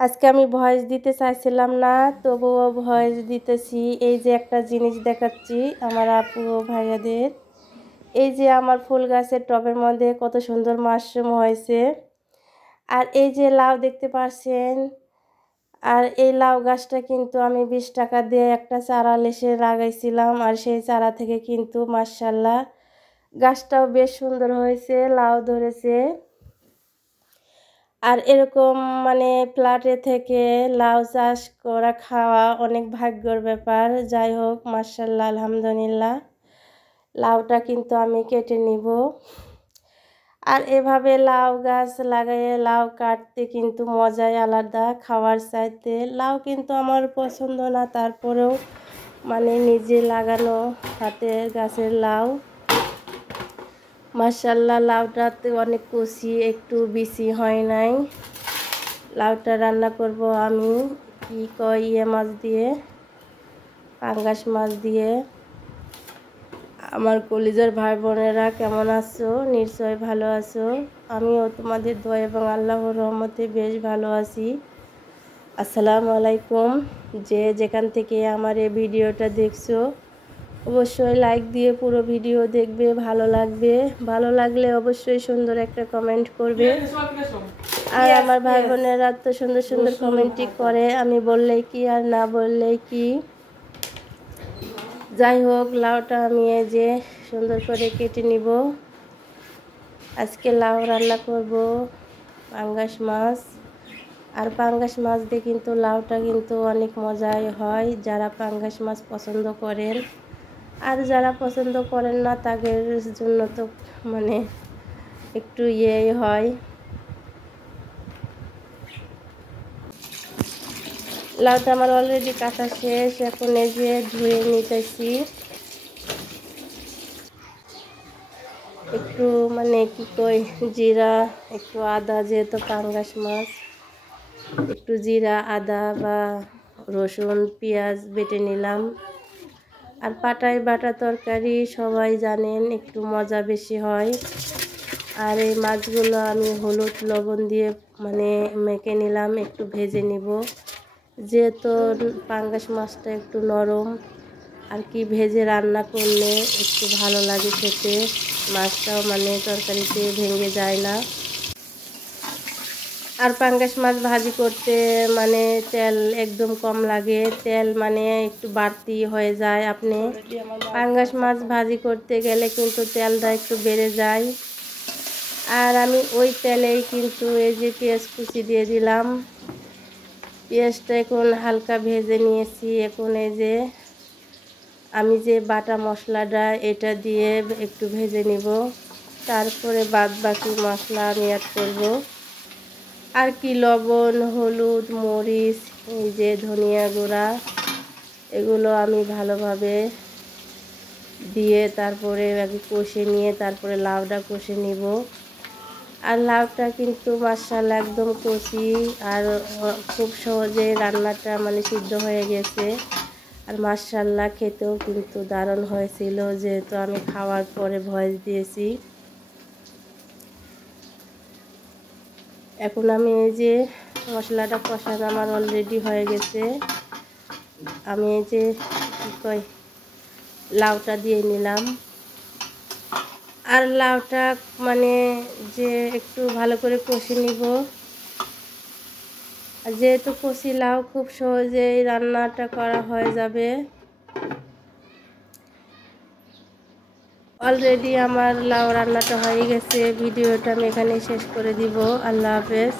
আজকে আমি ভয়েস দিতে চাইছিলাম না, তবুও ভয়েস দিতেছি। এই যে একটা জিনিস দেখাচ্ছি আমার আপু ও ভাইয়াদের। এই যে আমার ফুল গাছের টবের মধ্যে কত সুন্দর মাশরুম হয়েছে। আর এই যে লাউ দেখতে পাচ্ছেন, আর এই লাউ গাছটা কিন্তু আমি 20 টাকা দিয়ে একটা চারা লেসে লাগাইছিলাম। আর সেই চারা থেকে কিন্তু মাশাআল্লাহ গাছটাও বেশ সুন্দর হয়েছে, লাউ ধরেছে। আর এরকম মানে ফ্ল্যাটে থেকে লাউ চাষ করা খাওয়া অনেক ভাগ্যর ব্যাপার। যাই হোক, মাশাআল্লাহ, আলহামদুলিল্লাহ। লাউটা কিন্তু আমি কেটে নিব। আর এভাবে লাউ গাছ লাগাইয়ে লাউ কাটতে কিন্তু মজাই আলাদা খাওয়ার চাইতে। লাউ কিন্তু আমার পছন্দ না, তারপরেও মানে নিজে লাগানো হাতের গাছের লাউ। মাশাআল্লাহ, লাউটাতে অনেক কচি, একটু বিচি হয় নাই। লাউটা রান্না করব আমি কি কয় মাছ দিয়ে, পাঙ্গাস মাছ দিয়ে। আমার কলিজার ভাই বোনেরা কেমন আছো? নিশ্চয় ভালো আছো। আমিও তোমাদের দোয়া এবং আল্লাহর রহমতে বেশ ভালো আছি। আসসালামু আলাইকুম। যে যেখান থেকে আমার এই ভিডিওটা দেখছো অবশ্যই লাইক দিয়ে পুরো ভিডিও দেখবে, ভালো লাগবে। ভালো লাগলে অবশ্যই সুন্দর একটা কমেন্ট করবে। আর আমার ভাই বোনেরা তো সুন্দর সুন্দর কমেন্টই করে, আমি বললেই কি আর না বললেই কি। যাই হোক, লাউটা আমি এই যে সুন্দর করে কেটে নিব। আজকে লাউ রান্না করব পাঙ্গাস মাছ। আর পাঙ্গাস মাছ দিয়ে কিন্তু লাউটা কিন্তু অনেক মজাই হয়, যারা পাঙ্গাস মাছ পছন্দ করেন। আর যারা পছন্দ করেন না তাদের জন্য তো মানে একটু ইয়েই হয়। লাউটা আমার অলরেডি কাটা শেষ, এখন এই যে ধুয়ে নিতেছি। একটু মানে কি কই, জিরা একটু আদা, যেহেতু পাঙ্গাস মাছ একটু জিরা আদা বা রসুন পেঁয়াজ বেটে নিলাম। আর পাটায় বাটা তরকারি সবাই জানেন একটু মজা বেশি হয়। আর এই মাছগুলো আমি হলুদ লবণ দিয়ে মানে মেখে নিলাম, একটু ভেজে নিব। যেহেতু পাঙ্গাস মাছটা একটু নরম, আর কি ভেজে রান্না করলে একটু ভালো লাগে খেতে। মাছটাও মানে তরকারিতে ভেঙে যায় না। আর পাঙ্গাস মাছ ভাজি করতে মানে তেল একদম কম লাগে, তেল মানে একটু বাড়তি হয়ে যায়। আপনি পাঙ্গাস মাছ ভাজি করতে গেলে কিন্তু তেলটা একটু বেড়ে যায়। আর আমি ওই তেলেই কিন্তু এই যে পেঁয়াজ কুচি দিয়ে দিলাম। পেঁয়াজটা এখন হালকা ভেজে নিয়েছি। এখন এই যে আমি যে বাটা মশলাটা এটা দিয়ে একটু ভেজে নিব, তারপরে বাদ বাকি মশলা আমি অ্যাড করব। আর কি লবণ, হলুদ, মরিচ, এই যে ধনিয়া গুঁড়া, এগুলো আমি ভালোভাবে দিয়ে তারপরে আগে কষে নিয়ে তারপরে লাউটা কষে নিব। আর লাউটা কিন্তু মাশাআল্লাহ একদম কচি, আর খুব সহজে রান্নাটা মানে সিদ্ধ হয়ে গেছে। আর মাশাআল্লাহ খেতেও কিন্তু দারুণ হয়েছিল, যেহেতু আমি খাওয়ার পরে ভয়েস দিয়েছি। এখন আমি এই যে মশলাটা কষানো আমার অলরেডি হয়ে গেছে, আমি এই যে কী কয় লাউটা দিয়ে নিলাম। আর লাউটা মানে যে একটু ভালো করে কষে নিব। আর যেহেতু কষি লাউ খুব সহজেই রান্নাটা করা হয়ে যাবে। অলরেডি আমার লাউ রান্নাটা হয়ে গেছে। ভিডিওটা আমি এখানে শেষ করে দিব। আল্লাহ হাফেজ।